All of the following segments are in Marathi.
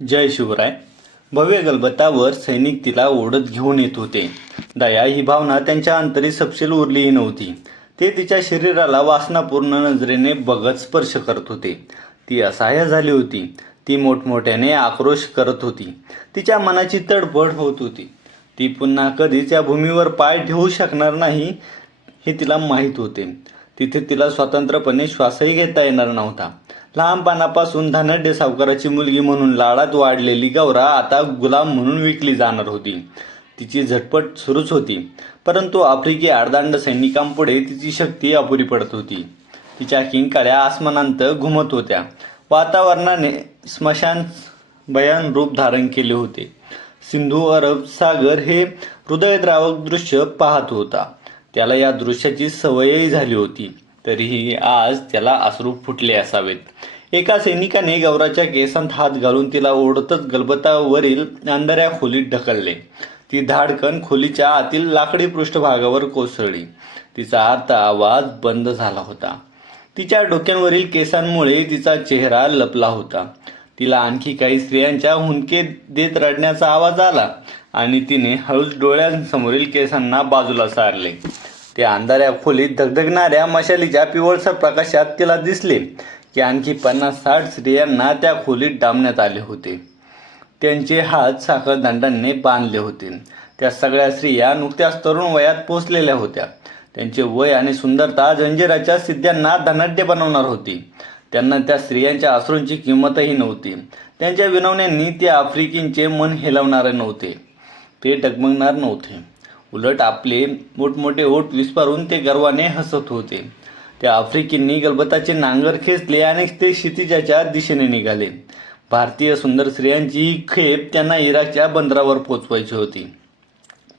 जय शिवराय. भव्य गलबतावर सैनिक तिला ओढत घेऊन येत होते. दया ही भावना त्यांच्या अंतरी सपशेल उरलीही नव्हती. ते तिच्या शरीराला वासनापूर्ण नजरेने बघत स्पर्श करत होते. ती असहाय्य झाली होती. ती मोठमोठ्याने आक्रोश करत होती. तिच्या मनाची तडफड होत होती. ती पुन्हा कधीच या भूमीवर पाय ठेवू शकणार नाही हे तिला माहीत होते. तिथे तिला स्वतंत्रपणे श्वासही घेता येणार नव्हता. लहानपणापासून धनाढ्य सावकाराची मुलगी म्हणून लाडात वाढलेली गौरा आता गुलाम म्हणून विकली जाणार होती. तिची झटपट सुरूच होती, परंतु आफ्रिकी आडदांड सैनिकांपुढे तिची शक्ती अपुरी पडत होती. तिच्या किंकाळ्या आसमानांत घुमत होत्या. वातावरणाने स्मशान भयान रूप धारण केले होते. सिंधू अरब सागर हे हृदयद्रावक दृश्य पाहत होता. त्याला या दृश्याची सवयही झाली होती, तरीही आज त्याला अश्रू फुटले असावेत. एका सैनिकाने गौराच्या केसांत हात घालून तिला ओढतच गलबतावरील अंधाऱ्या खोलीत ढकलले. ती धाडकन खोलीच्या आतील लाकडी पृष्ठभागावर कोसळली. तिचा अर्धा आवाज बंद झाला होता. तिच्या डोक्यांवरील केसांमुळे तिचा चेहरा लपला होता. तिला आणखी काही स्त्रियांच्या हुंदके देत रडण्याचा आवाज आला आणि तिने हळूच डोळ्यांसमोरील केसांना बाजूला सारले. त्या अंधाऱ्या खोलीत धगधगणाऱ्या मशालीच्या पिवळसर प्रकाशात तिला दिसले की आणखी 50-60 स्त्रियांना त्या खोलीत डांबण्यात आले होते. त्यांचे हात साखळदंडांनी बांधले होते. त्या सगळ्या स्त्रिया नुकत्याच तरुण वयात पोहोचलेल्या होत्या. त्यांचे वय आणि सुंदरता जंजिराच्या सिद्ध्यांना धनाढ्य बनवणार होती. त्यांना त्या स्त्रियांच्या अश्रूंची किंमतही नव्हती. त्यांच्या विनवण्यांनी ते आफ्रिकींचे मन हेलवणारे नव्हते. ते डगमगणार नव्हते. उलट आपले मोठमोठे ओठ विस्फारून ते गर्वाने हसत होते. त्या आफ्रिकींनी गलबताचे नांगर खेचले आणि ते क्षितिजाच्या दिशेने निघाले. भारतीय सुंदर स्त्रियांची ही खेप त्यांना इराकच्या बंदरावर पोचवायची होती.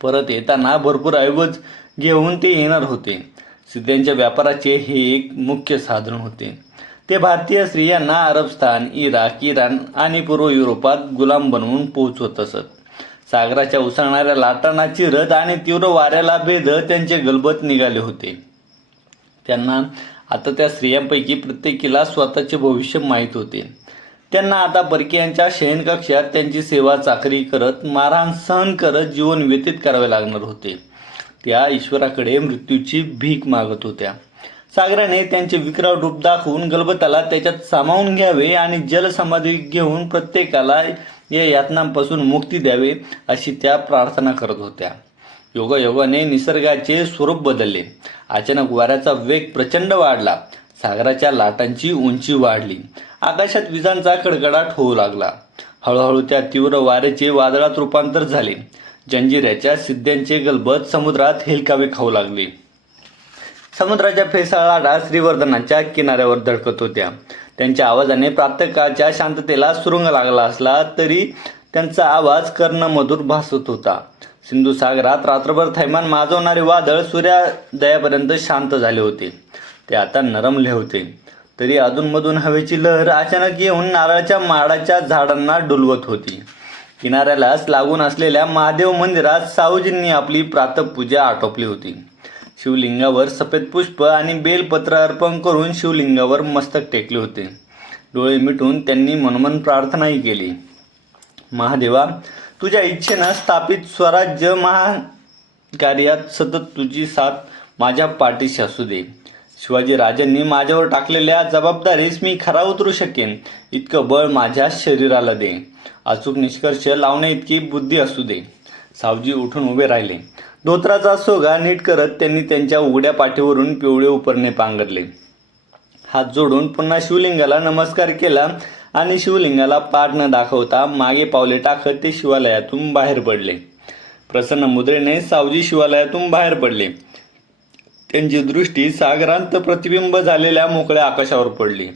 परत येताना भरपूर ऐवज घेऊन ते येणार होते. सिद्ध्यांच्या व्यापाराचे हे एक मुख्य साधन होते. ते भारतीय स्त्रियांना अरबस्थान, इराक, इराण आणि पूर्व युरोपात गुलाम बनवून पोहोचवत असत. सागराच्या उसळणाऱ्या लाटांना चिरत आणि तीव्र वाऱ्याला भेदत त्यांचे गलबत निघाले होते. त्यांना आता त्या स्त्रियांपैकी प्रत्येकीला स्वतःचे भविष्य माहीत होते. त्यांना आता परकीयांच्या शयनकक्षात त्यांची सेवा चाकरी करत, मारहाण सहन करत जीवन व्यतीत करावे लागणार होते. त्या ईश्वराकडे मृत्यूची भीक मागत होत्या. सागराने त्यांचे विकराळ रूप दाखवून गलबताला त्याच्यात सामावून घ्यावे आणि जलसमाधी घेऊन प्रत्येकाला या यातनांपासून मुक्ती द्यावे अशी त्या प्रार्थना करत होत्या. योगायोगाने निसर्गाचे स्वरूप बदलले. अचानक वाऱ्याचा वेग प्रचंड वाढला. सागराच्या लाटांची उंची वाढली. आकाशात विजांचा कडकडाट होऊ लागला. हळूहळू त्या तीव्र वाऱ्याचे वादळात रूपांतर झाले. जंजिऱ्याच्या सिद्ध्यांचे गलबत समुद्रात हेलकावे खाऊ लागले. समुद्राच्या फेसाळ लाटा श्रीवर्धनाच्या किनाऱ्यावर धडकत होत्या. त्यांच्या आवाजाने प्रातःकाळच्या शांततेला सुरुंग लागला असला तरी त्यांचा आवाज कर्णमधुर भासत होता. सिंधू सागरात रात्रभर थैमान माजवणारे वादळ सूर्योदयापर्यंत शांत झाले होते. ते आता नरमले होते. तरी अधूनमधून हवेची लहर अचानक येऊन नारळाच्या माडाच्या झाडांना डुलवत होती. किनाऱ्यालाच लागून असलेल्या महादेव मंदिरात सावजींनी आपली प्रातःपूजा आटोपली होती. शिवलिंगावर सफेद पुष्प आणि बेलपत्र अर्पण करून शिवलिंगावर मस्तक टेकले होते. डोळे मिटून त्यांनी मनोमन प्रार्थनाही केली. महादेवा, तुझ्या इच्छेनं स्थापित स्वराज्य महाकार्यात सतत तुझी साथ माझ्या पाठीशी असू दे. शिवाजी राजांनी माझ्यावर टाकलेल्या जबाबदारीस मी खरा उतरू शकेन इतकं बळ माझ्या शरीराला दे. अचूक निष्कर्ष लावण्या इतकी बुद्धी असू दे. सावजी उठून उभे राहिले. धोत्राचा सोगा नीट करत त्यांनी त्यांच्या उघड्या पाठीवरून पिवळे उपरणे पांघरले. हात जोडून पुन्हा शिवलिंगाला नमस्कार केला आणि शिवलिंगाला पाठ न दाखवता मागे पावले टाकत ते शिवालयातून बाहेर पडले. प्रसन्न मुद्रेने सावजी शिवालयातून बाहेर पडले. त्यांची दृष्टी सागरांत प्रतिबिंब झालेल्या मोकळ्या आकाशावर पडली.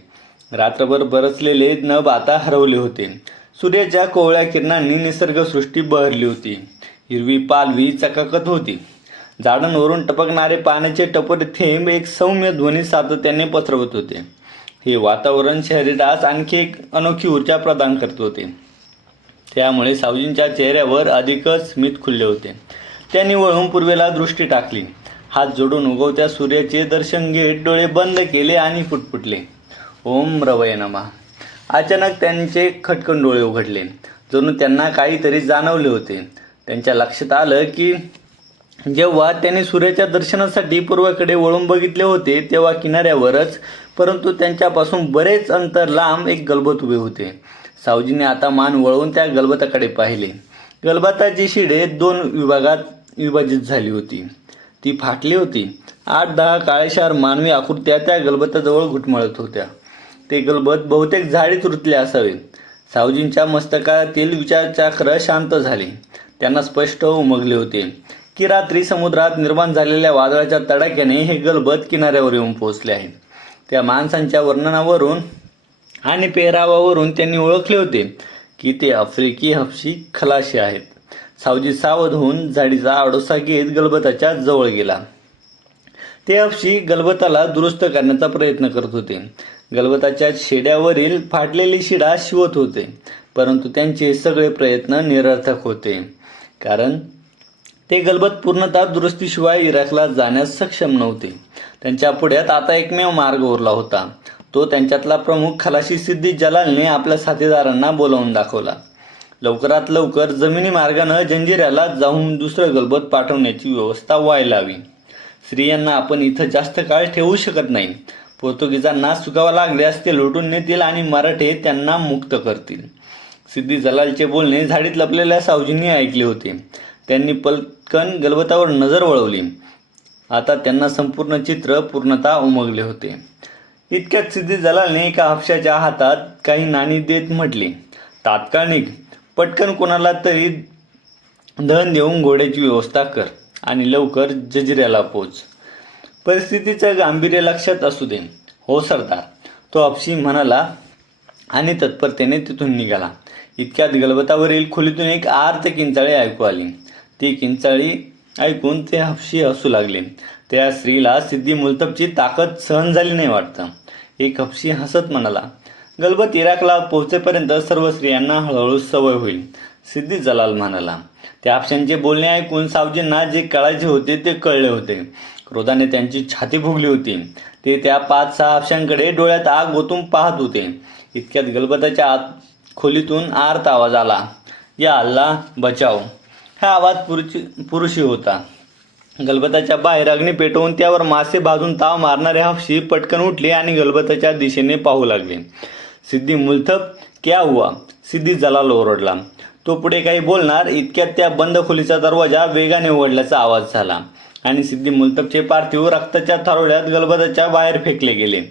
रात्रभर बरसलेले नभ आता हरवले होते. सूर्याच्या कोवळ्या किरणांनी निसर्गसृष्टी बहरली होती. हिरवी पालवी चकाकत होती. झाडांवरून टपकणारे पाण्याचे टपोरे थेंब एक सौम्य ध्वनी सातत्याने पसरवत होते. हे वातावरण शरीरास आणखी एक अनोखी ऊर्जा प्रदान करत होते. त्यामुळे सावजींच्या चेहऱ्यावर अधिकच स्मित खुलले होते. त्यांनी वळून पूर्वेला दृष्टी टाकली. हात जोडून उगवत्या सूर्याचे दर्शन घेत डोळे बंद केले आणि पुटपुटले. ओम रवये नमः. अचानक त्यांचे खटकन डोळे उघडले. जणू त्यांना काहीतरी जाणवले होते. त्यांच्या लक्षात आलं की जेव्हा त्यांनी सूर्याच्या दर्शनासाठी पूर्वेकडे वळून बघितले होते तेव्हा किनाऱ्यावरच, परंतु त्यांच्यापासून बरेच अंतर लांब एक गलबत उभे होते. सावजीने आता मान वळवून त्या गलबताकडे पाहिले. गलबताची शिडे 2 विभागात विभाजित झाली होती. ती फाटली होती. 8-10 काळेशार मानवी आकृत्या त्या गलबताजवळ घुटमळत होत्या. ते गलबत बहुतेक झाडीत रुतले असावे. सावजींच्या मस्तकातील विचारचक्र शांत झाले. त्यांना स्पष्ट उमगले होते की रात्री समुद्रात निर्माण झालेल्या वादळाच्या तडाख्याने हे गलबत किनाऱ्यावर येऊन पोहोचले आहे. त्या माणसांच्या वर्णनावरून आणि पेहरावावरून त्यांनी ओळखले होते की ते आफ्रिकी हबशी खलाशी आहेत. सावजी सावध होऊन झाडीचा आडोसा घेत गलबताच्या जवळ गेला. ते हबशी गलबताला दुरुस्त करण्याचा प्रयत्न करत होते. गलबताच्या शेड्यावरील फाटलेली शिडा शिवत होते, परंतु त्यांचे सगळे प्रयत्न निरर्थक होते, कारण ते गलबत पूर्णतः दुरुस्तीशिवाय इराकला जाण्यास सक्षम नव्हते. त्यांच्या पुढ्यात आता एकमेव मार्ग उरला होता. तो त्यांच्यातला प्रमुख खलाशी सिद्दी जलालने आपल्या साथीदारांना बोलावून दाखवला. लवकरात लवकर जमिनी मार्गानं जंजिऱ्याला जाऊन दुसरं गलबत पाठवण्याची व्यवस्था व्हायला हवी. स्त्रियांना आपण इथं जास्त काळ ठेवू शकत नाही. पोर्तुगीजांना चुकावा लागल्यास ते लुटून नेतील आणि मराठे त्यांना मुक्त करतील. सिद्दी जलालचे बोलणे झाडीत लपलेल्या सावजींनी ऐकले होते. त्यांनी पलकन गलबतावर नजर वळवली. आता त्यांना संपूर्ण चित्र पूर्णतः उमगले होते. इतक्यात सिद्दी जलालने एका हबशाच्या हातात काही नाणी देत म्हटले, तात्काळ निघ, पटकन कोणाला तरी दहन देऊन घोड्याची व्यवस्था कर आणि लवकर जजिऱ्याला पोच. परिस्थितीचं गांभीर्य लक्षात असू दे. हो सरदार, तो हबशी म्हणाला आणि तत्परतेने तिथून निघाला. इतक्यात गलबतावरील खोलीतून एक आर्त किंचाळी ऐकू आली. ती किंचाळी ऐकून ते हबशी हसू लागले. त्या स्त्रीला सिद्दी मुल्तफची ताकद सहन झाली नाही वाटतं. एक हबशी हसत म्हणाला, गलबत इराकला पोहोचेपर्यंत सर्व स्त्रियांना हळूहळू सवय होईल. सिद्दी जलाल म्हणाला. त्या हबशांचे बोलणे ऐकून सावजींना जे कळायचे होते ते कळले होते. क्रोधाने त्यांची छाती फुगली होती. ते त्या 5-6 हबशांकडे डोळ्यात आग ओतून पाहत होते. इतक्यात गलबताच्या आत खोलीतून आर्त आवाज आला, या अल्लाह बचाव. हा आवाज पुरुषी होता. गलबताच्या बाहेर अग्नी पेटवून त्यावर मासे भाजून ताव मारणारे हबशी पटकन उठले आणि गलबताच्या दिशेने पाहू लागले. सिद्दी मुल्तफ, क्या हुआ? सिद्दी जलाल ओरडला. तो पुढे काही बोलणार इतक्यात त्या बंद खोलीचा दरवाजा वेगाने उघडल्याचा आवाज झाला आणि सिद्दी मुल्तफचे पार्थिव रक्ताच्या थारोळ्यात गलबताच्या बाहेर फेकले गेले.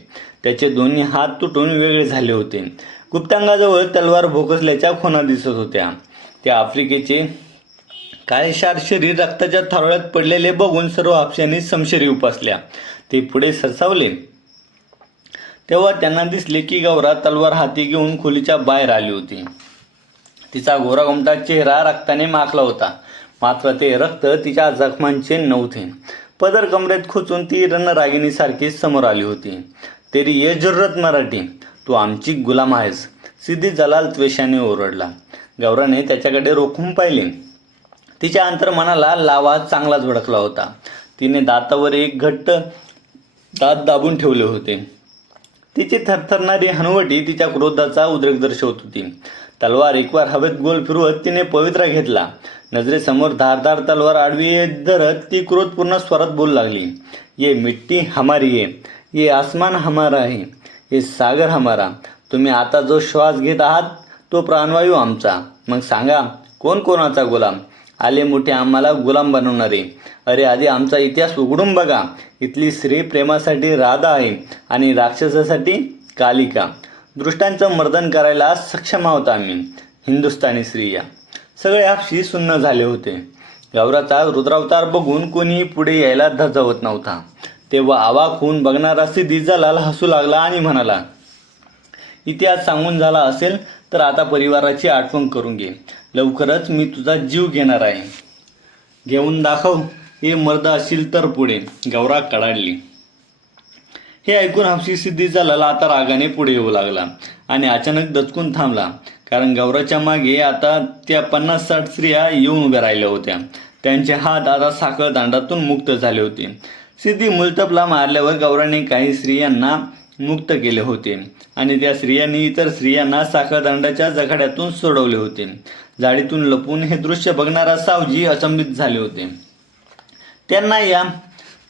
त्याचे दोन्ही हात तुटून वेगळे झाले होते. गुप्तांगाजवळ तलवार भोकसल्याच्या खुणा दिसत होत्या. त्या आफ्रिकेचे काळेशार शरीर रक्ताच्या थारोळ्यात पडलेले बघून सर्व हबशांनी समशेरी उपासल्या. ते पुढे सरसावले तेव्हा त्यांना दिसले की गौरा तलवार हाती घेऊन खोलीच्या बाहेर आली होती. तिचा गोरागोमटा चेहरा रक्ताने माखला होता, मात्र ते रक्त तिच्या जखमांचे नव्हते. पदर कमरेत खोचून ती रणरागिणीसारखी समोर आली होती. तेरी ये जुर्रत मराठी, तू आमची गुलाम आहेस, सिद्दी जलाल त्वेषाने ओरडला. गौराने त्याच्याकडे रोखून पाहिले. तिच्या अंतर्मनाला लावा चांगलाच भडकला होता. तिने दातावर एक घट्ट दात दाबून ठेवले होते. तिची थरथरणारी हनुवटी तिच्या क्रोधाचा उद्रेक दर्शवत होती. तलवार एकवार हवेत गोल फिरवत तिने पवित्रा घेतला. नजरेसमोर धारदार तलवार आडवी धरत ती क्रोधपूर्ण स्वरात बोलू लागली, ये मिट्टी हमारी है, ये आसमान हमारा है, ये सागर हमारा. तुम्ही आता जो श्वास घेत आहात तो प्राणवायू आमचा. मग सांगा, कोण कोणाचा गुलाम? आले मोठे आम्हाला गुलाम बनवणारे. अरे आधी आमचा इतिहास उघडून बघा. इथली स्त्री प्रेमासाठी राधा आहे आणि राक्षसासाठी कालिका. दृष्टांचं मर्दन करायला सक्षम आहोत आम्ही हिंदुस्थानी स्त्रिया. सगळे हबशी सुन्न झाले होते. गौराचा रुद्रावतार बघून कोणीही पुढे यायला धजावत नव्हता. तेव्हा अवाक होऊन बघणारा सिद्दी जलाल हसू लागला आणि म्हणाला, इतिहास सांगून झाला असेल तर आता परिवाराची आठवण करून घे. लवकरच मी तुझा जीव घेणार आहे. घेऊन दाखव, हे मर्द असशील तर पुढे. गौरा कडाडली. हे ऐकून हबशी सिद्दी जलाल आता रागाने पुढे येऊ लागला आणि अचानक दचकून थांबला, कारण गौराच्या मागे आता त्या 50-60 स्त्रिया येऊन उभ्या राहिल्या होत्या. त्यांचे हात आता साखळ दांडातून मुक्त झाले होते. सिद्दी मुल्तफला मारल्यावर गौराने काही स्त्रियांना मुक्त केले होते आणि त्या स्त्रियांनी इतर स्त्रियांना साखळदंडाच्या जखाड्यातून सोडवले होते. झाडीतून लपून हे दृश्य बघणारा सावजी अचंबित झाले होते. त्यांना या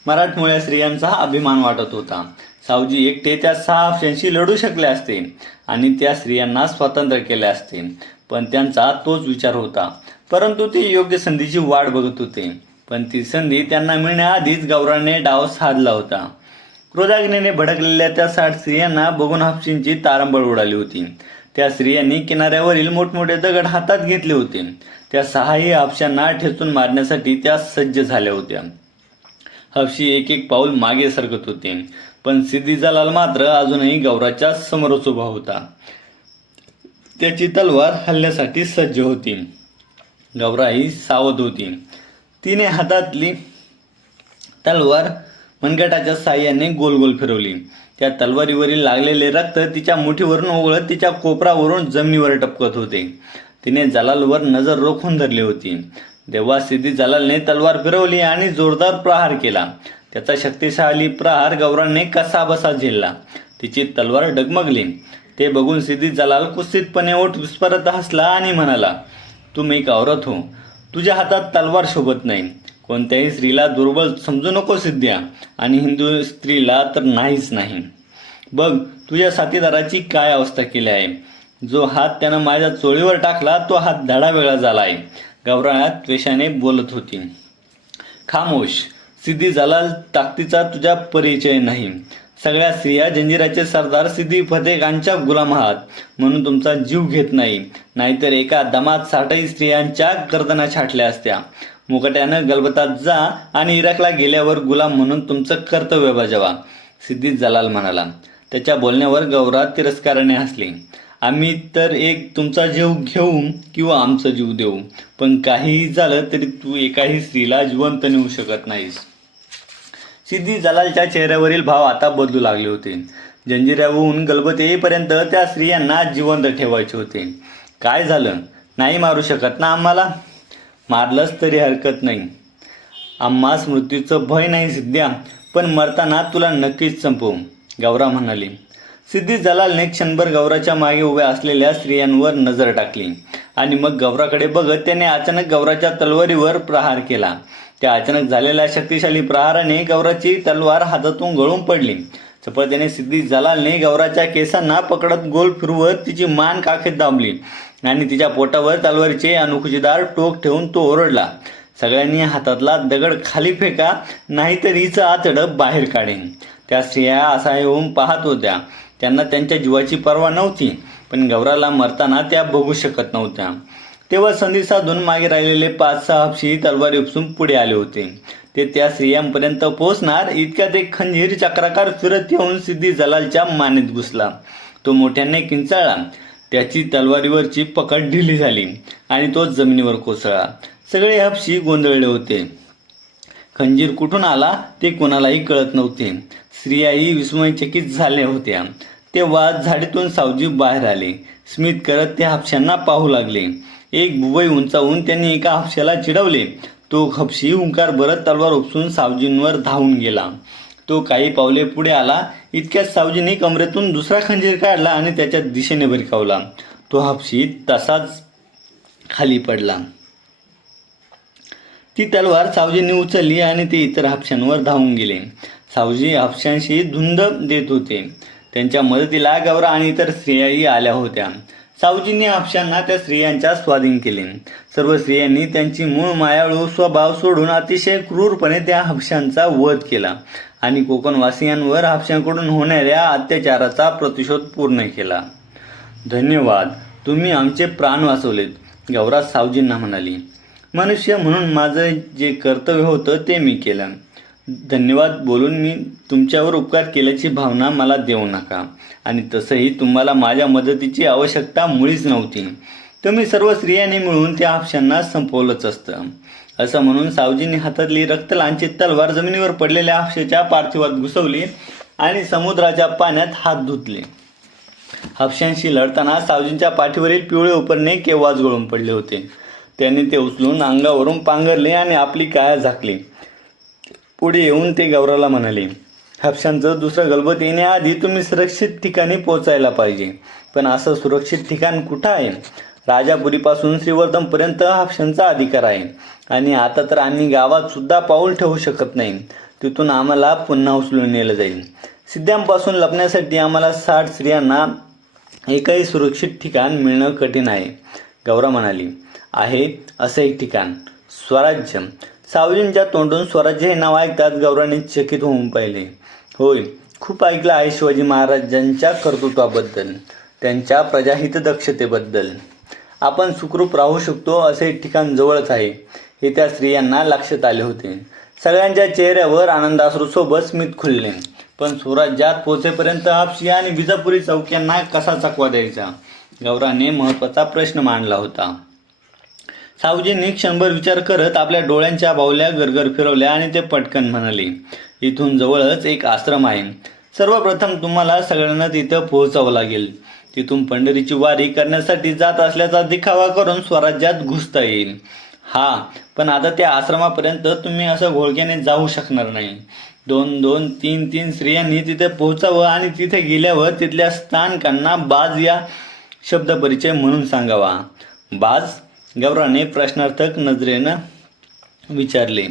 मराठमोळ्या स्त्रियांचा अभिमान वाटत होता. सावजी एकटे त्या 6 हाफ्शांशी लढू शकले असते आणि त्या स्त्रियांना स्वतंत्र केले असते, पण त्यांचा तोच विचार होता. परंतु ते योग्य संधीची वाट बघत होते, पण ती संधी त्यांना मिळण्याआधीच गौराने डाव साधला होता. क्रोधाग्नीने भडकलेल्या त्या 60 स्त्रियांना बघून हापशींची तारंबळ उडाली होती. त्या स्त्रियांनी किनाऱ्यावरील मोठमोठे दगड हातात घेतले होते. त्या 6ही हापशांना ठेचून मारण्यासाठी त्या सज्ज झाल्या होत्या. हफशी एक एक पाऊल मागे सरकत होते, पण सिद्दी जलाल मात्र अजूनही गौराच्या समोरच उभा होता. त्याची तलवार हल्ल्यासाठी सज्ज होती. गौराही सावध होती. तिने हातातली तलवार मनगटाच्या साह्याने गोल गोल फिरवली. त्या तलवारीवरील लागलेले रक्त तिच्या मुठीवरून ओघळत तिच्या कोपरावरून जमिनीवर टपकत होते. तिने जलालवर नजर रोखून धरली होती. तेव्हा सिद्दी जलालने तलवार फिरवली आणि जोरदार प्रहार केला. त्याचा शक्तिशाली प्रहार गौराने कसाबसा झेलला. तिची तलवार डगमगली. ते बघून सिद्दी जलाल कुत्सितपणे ओठ विस्फारत हसला आणि म्हणाला, "तुम एक औरत हो, तुझ्या हातात तलवार शोभत नाही. कोणत्याही स्त्रीला दुर्बल समजू नको सिद्ध्या, आणि हिंदू स्त्रीला तर नाहीच नाही. बघ तुझ्या साथीदाराची काय अवस्था केली आहे. जो हात त्यानं माझ्या चोळीवर टाकला तो हात धडा वेगळा झाला आहे." गौरा त्वेषाने बोलत होती. "खामोश, सिद्दी जलाल ताकदीचा तुझ्या परिचय नाही. सगळ्या स्त्रिया जंजिराचे सरदार सिद्दी फतेखांच्या गुलाम आहात म्हणून तुमचा जीव घेत नाही, नाहीतर एका दमात 60 स्त्रियांच्या गर्दना छाटल्या असत्या. मुकट्यानं गलबतात जा आणि इराकला गेल्यावर गुलाम म्हणून तुमचं कर्तव्य बजावा," सिद्दी जलाल म्हणाला. त्याच्या बोलण्यावर गौरा तिरस्काराने हसली. "आम्ही तर एक तुमचा जीव घेऊ किंवा आमचा जीव देऊ, पण काहीही झालं तरी तू एकाही स्त्रीला जिवंत नेऊ शकत नाहीस." सिद्दी जलालच्या चेहऱ्यावरील भाव आता बदलू लागले होते. जंजिऱ्याहून गलबत येईपर्यंत त्या स्त्रियांना जिवंत ठेवायचे होते. "काय झालं? नाही मारू शकत ना आम्हाला? मारलंच तरी हरकत नाही. आम्हास मृत्यूचं भय नाही सिद्ध्या, पण मरताना तुला नक्कीच संपवू," गौरा म्हणाली. सिद्दी जलालने क्षणभर गौराच्या मागे उभ्या असलेल्या स्त्रियांवर नजर टाकली आणि मग गौराकडे बघत त्याने अचानक गौराच्या तलवारीवर प्रहार केला. त्या अचानक झालेल्या शक्तिशाली प्रहाराने गौराची तलवार हातातून गळून पडली. चपळतेने सिद्दी जलालने गौराच्या केसांना पकडत गोल फिरवत तिची मान काखेत दाबली आणि तिच्या पोटावर तलवारीचे अनुकुचीदार टोक ठेवून तो ओरडला, "सगळ्यांनी हातातला दगड खाली फेका, नाहीतर हिचं आतडं बाहेर काढेन." त्या स्त्रिया असहाय्य होऊन पाहत होत्या. त्यांना त्यांच्या जीवाची पर्वा नव्हती, पण गौराला मरताना त्या बघू शकत नव्हत्या. तेव्हा संधी साधून मागे राहिलेले 5-6 हफशी तलवारी उपसून पुढे आले होते. ते त्या स्त्रियांपर्यंत पोहोचणार इतक्यात एक खंजीर चक्राकार फिरत येऊन सिद्दी जलालच्या मानेत घुसला. तो मोठ्याने किंचाळला. त्याची तलवारीवरची पकड ढिली झाली आणि तो जमिनीवर कोसळला. सगळे हफशी गोंधळले होते. खंजीर कुठून आला ते कोणालाही कळत नव्हते. स्त्रियाही विस्मयचकित झाल्या होत्या. तेव्हा झाडीतून सावजी बाहेर आले. स्मित करत ते हफशांना पाहू लागले. एक बुबई उंचावून त्यांनी एका हफशाला चिडवले. तो हफशी हुंकार भरत तलवार उपसून सावजींवर धावून गेला. तो काही पावले पुढे आला. इतक्यात सावजीने कमरेतून दुसरा खंजीर काढला आणि त्याच्या दिशेने भिरकावला. तो हफशी तसाच खाली पडला. ती तलवार सावजींनी उचलली आणि ते इतर हफशांवर धावून गेले. सावजी हफशांशी धुंद देत होते. त्यांच्या मदतीला गौरा आणि इतर स्त्रियाही आल्या होत्या. सावजींनी हफशांना त्या स्त्रियांच्या स्वाधीन केले. सर्व स्त्रियांनी त्यांची मूळ मायाळू स्वभाव सोडून अतिशय क्रूरपणे त्या हफशांचा वध केला आणि कोकणवासियांवर हफशांकडून होणाऱ्या अत्याचाराचा प्रतिशोध पूर्ण केला. "धन्यवाद, तुम्ही आमचे प्राण वाचवलेत," गौरा सावजींना म्हणाली. "मनुष्य म्हणून माझं जे कर्तव्य होतं ते मी केलं. धन्यवाद बोलून मी तुमच्यावर उपकार केल्याची भावना मला देऊ नका. आणि तसंही तुम्हाला माझ्या मदतीची आवश्यकता मुळीच नव्हती. तुम्ही सर्व स्त्रियांनी मिळून त्या हफशांना संपवलंच असतं." असं म्हणून सावजींनी हातातली रक्तलांछित तलवार जमिनीवर पडलेल्या हफशाच्या पार्थिवात घुसवली आणि समुद्राच्या पाण्यात हात धुतले. हफशांशी लढताना सावजींच्या पाठीवरील पिवळे उपरणे केव्हाच गळून पडले होते. त्यांनी ते उचलून अंगावरून पांघरले आणि आपली काया झाकली. पुढे येऊन ते गौराला म्हणाले, हापशांचं दुसरं गलबत येण्याआधी तुम्ही सुरक्षित ठिकाणी पोहोचायला पाहिजे. पण असं सुरक्षित ठिकाण कुठं आहे? राजापुरीपासून श्रीवर्धनपर्यंत हापशांचा अधिकार आहे आणि आता तर आम्ही गावात सुद्धा पाऊल ठेवू शकत नाही. तिथून आम्हाला पुन्हा उचलून नेलं जाईल. सिद्ध्यांपासून लपण्यासाठी आम्हाला 60 स्त्रियांना एकही सुरक्षित ठिकाण मिळणं कठीण आहे. गौरा म्हणाली, आहे असं एक ठिकाण, स्वराज्य. सावजींच्या तोंडून स्वराज्य हे नाव ऐकताच गौराने चकित होऊन पाहिले. होय, खूप ऐकलं आहे शिवाजी महाराजांच्या कर्तृत्वाबद्दल, त्यांच्या प्रजाहित दक्षतेबद्दल. आपण सुखरूप राहू शकतो असे ठिकाण जवळच आहे हे त्या स्त्रियांना लक्षात आले होते. सगळ्यांच्या चेहऱ्यावर आनंदाश्रूसोबत स्मित खुलले. पण स्वराज्यात पोहोचेपर्यंत हापशी आणि विजापुरी चौक्यांना कसा चकवा द्यायचा? गौराने महत्त्वाचा प्रश्न मांडला होता. सावजींनी क्षणभर विचार करत आपल्या डोळ्यांच्या बाहुल्या गरगर फिरवल्या आणि ते पटकन म्हणाले, इथून जवळच एक आश्रम आहे. सर्वप्रथम तुम्हाला सगळ्यांना तिथं पोहोचावं लागेल. तिथून पंढरीची वारी करण्यासाठी जात असल्याचा दिखावा करून स्वराज्यात घुसता येईल. हा, पण आता त्या आश्रमापर्यंत तुम्ही असं घोळक्याने जाऊ शकणार नाही. 2-2, 3-3 स्त्रियांनी तिथे पोहोचावं आणि तिथे गेल्यावर तिथल्या स्थानकांना बाज या शब्दपरिचय म्हणून सांगावा. बाज? गौराने प्रश्नार्थक नजरेनं विचारले.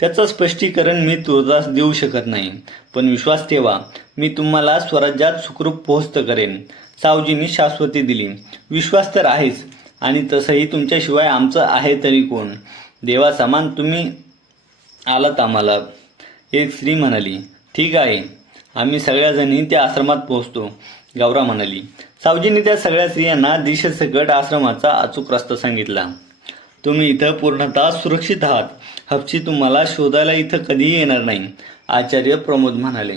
त्याचं स्पष्टीकरण मी तुर्तास देऊ शकत नाही, पण विश्वास ठेवा, मी तुम्हाला स्वराज्यात सुखरूप पोहोचत करेन. सावजींनी शाश्वती दिली. विश्वास तर आहेच, आणि तसंही तुमच्याशिवाय आमचं आहे तरी कोण? देवासमान तुम्ही आलात आम्हाला. एक स्त्री म्हणाली, ठीक आहे, आम्ही सगळ्याजणी त्या आश्रमात पोहोचतो. गौरा म्हणाली. सावजींनी त्या सगळ्या स्त्रियांना दिशेसकट आश्रमाचा अचूक रस्ता सांगितला. तुम्ही इथं पूर्णतः सुरक्षित आहात. हापशी तुम्हाला शोधायला इथं कधीही येणार नाही, आचार्य प्रमोद म्हणाले.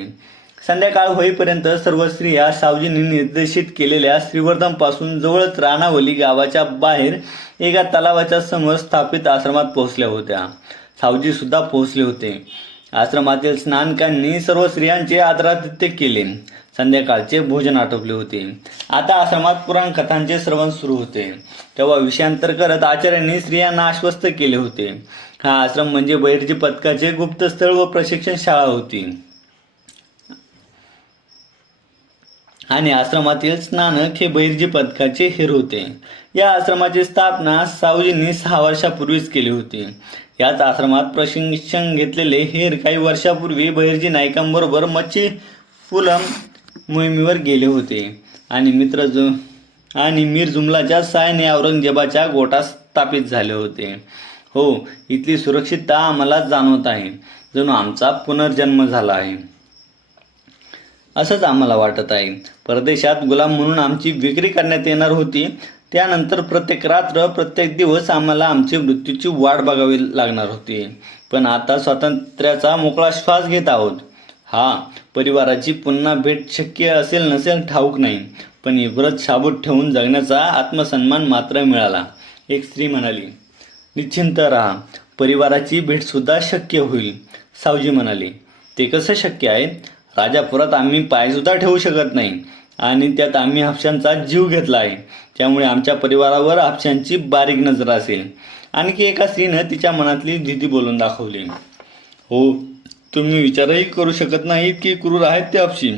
संध्याकाळ होईपर्यंत सर्व स्त्रिया सावजींनी निर्देशित केलेल्या श्रीवर्धनपासून जवळच राणावली गावाच्या बाहेर एका तलावाच्या समोर स्थापित आश्रमात पोहोचल्या होत्या. सावजी सुद्धा पोहोचले होते. आश्रमातील स्नानकांनी सर्व स्त्रियांचे आदरातिथ्य केले. संध्याकाळचे भोजन आटोपले होते. आता आश्रमात पुराण कथांचे श्रवण सुरू होते. तेव्हा विषयांतर करत आचार्यांनी स्त्रियांना आश्वस्त केले होते. हा आश्रम म्हणजे बहिर्जी पथकाचे गुप्तस्थळ व प्रशिक्षण शाळा होती आणि आश्रमातील स्नानक हे बहिर्जी पथकाचे हेर होते. या आश्रमाची स्थापना सावजींनी 6 वर्षापूर्वीच केली होती. याच आश्रमात प्रशिक्षण घेतलेले हेर काही वर्षापूर्वी बहिर्जी नायकांबरोबर मच्छी पुलम मोहिमेवर गेले होते आणि मीर जुमलाच्या साहाय्याने औरंगजेबाच्या गोटात स्थापित झाले होते. हो, इथली सुरक्षितता आम्हाला जाणवत आहे. जणू आमचा पुनर्जन्म झाला आहे असंच आम्हाला वाटत आहे. परदेशात गुलाम म्हणून आमची विक्री करण्यात येणार होती. त्यानंतर प्रत्येक रात्र, प्रत्येक दिवस आम्हाला आमची मृत्यूची वाट बघावी लागणार होती. पण आता स्वातंत्र्याचा मोकळा श्वास घेत आहोत. हा, परिवाराची पुन्हा भेट शक्य असेल नसेल ठाऊक नाही, पण इब्रत शाबूत ठेवून जगण्याचा आत्मसन्मान मात्र मिळाला. एक स्त्री म्हणाली. निश्चिंत राहा, परिवाराची भेटसुद्धा शक्य होईल. सावजी म्हणाले. ते कसं शक्य आहे? राजापुरात आम्ही पायसुद्धा ठेवू शकत नाही आणि त्यात आम्ही हापशांचा जीव घेतला आहे. त्यामुळे आमच्या परिवारावर हापशांची बारीक नजर असेल. आणखी एका स्त्रीनं तिच्या मनातली भीती बोलून दाखवली. हो, तुम्ही विचारही करू शकत नाहीत की क्रूर आहेत ते हापशी.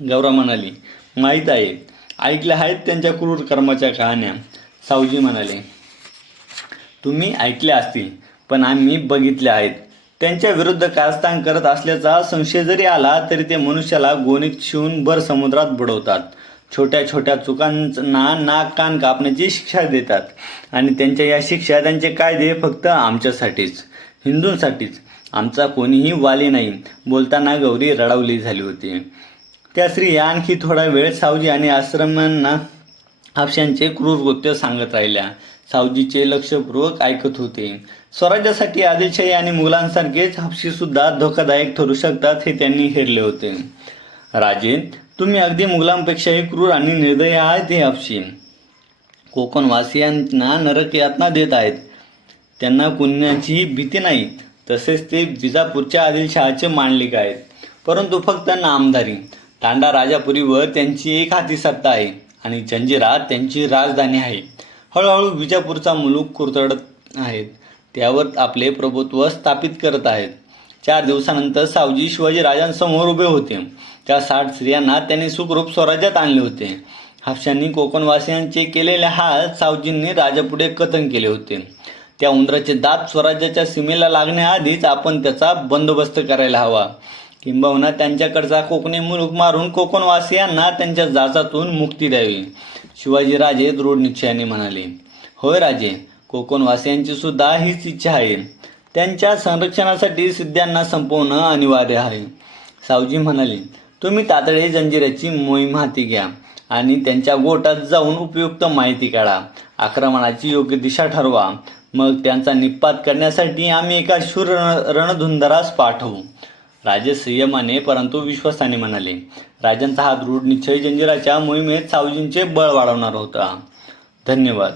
गौरा म्हणाली. माहीत आहे, ऐकल्या आहेत त्यांच्या क्रूर कर्माच्या कहाण्या. सावजी म्हणाले. तुम्ही ऐकल्या असतील, पण आम्ही बघितल्या आहेत. त्यांच्या विरुद्ध कारस्थान करत असल्याचा संशय जरी आला तरी ते मनुष्याला गोणीत शिवून भर समुद्रात बुडवतात. छोट्या छोट्या चुकांना नाक कान कापण्याची शिक्षा देतात आणि त्यांच्या या शिक्षा, त्यांचे कायदे फक्त आमच्यासाठीच, हिंदूंसाठीच. आमचा कोणीही वाली नाही. बोलताना गौरी रडावली झाली होती. त्या स्त्रिया आणखी थोडा वेळ सावजी आणि आश्रमांना हापशांचे क्रूर कृत्य सांगत राहिल्या. सावजीचे लक्षपूर्वक ऐकत होते. स्वराज्यासाठी आदिलशाही आणि मुघलांसारखेच हापशीसुद्धा धोकादायक ठरू शकतात हे त्यांनी हेरले होते. राजे, तुम्ही अगदी मुघलांपेक्षाही क्रूर आणि निर्दयी आहेत हे हापशी. कोकणवासियांना नरक यातना देत आहेत. त्यांना कुणाचीही भीती नाही. तसेच ते विजापूरच्या आदिलशहाचे मांडलिक आहेत, परंतु फक्त नामधारी. तांडा राजापुरीवर त्यांची एक हाती सत्ता आहे आणि जंजिरा त्यांची राजधानी आहे. हळूहळू विजापूरचा मुलूक कुरतडत आहेत. त्यावर आपले प्रभुत्व स्थापित करत आहेत. 4 दिवसानंतर सावजी शिवाजी राजांसमोर उभे होते. त्या 60 स्त्रियांना त्यांनी सुखरूप स्वराज्यात आणले होते. हापशांनी कोकणवासियांचे केलेले हाल सावजींनी राजापुढे कथन केले होते. त्या उंदराचे दात स्वराज्याच्या सीमेला लागण्याआधीच आपण त्याचा बंदोबस्त करायला हवा, किंबहुना त्यांच्याकडचा कोकणी मुलूक मारून कोकणवासियांना त्यांच्या जाचातून मुक्ती द्यावी. शिवाजी राजे दृढ निश्चयाने म्हणाले, होय राजे, कोकणवासियांची सुद्धा हीच इच्छा आहे. त्यांच्या संरक्षणासाठी सिद्ध्यांना संपवणं अनिवार्य आहे. सावजी म्हणाले, तुम्ही तातडीने जंजिऱ्याची मोहीम हाती घ्या आणि त्यांच्या गोटात जाऊन उपयुक्त माहिती काढा. आक्रमणाची योग्य दिशा ठरवा. मग त्यांचा निपात करण्यासाठी आम्ही एका शूर रणधुंदरास पाठवू. राजे संयमाने परंतु विश्वासाने म्हणाले. राजांचा हा दृढ निश्चय जंजिराच्या मोहिमेत सावजींचे बळ वाढवणार होता. धन्यवाद.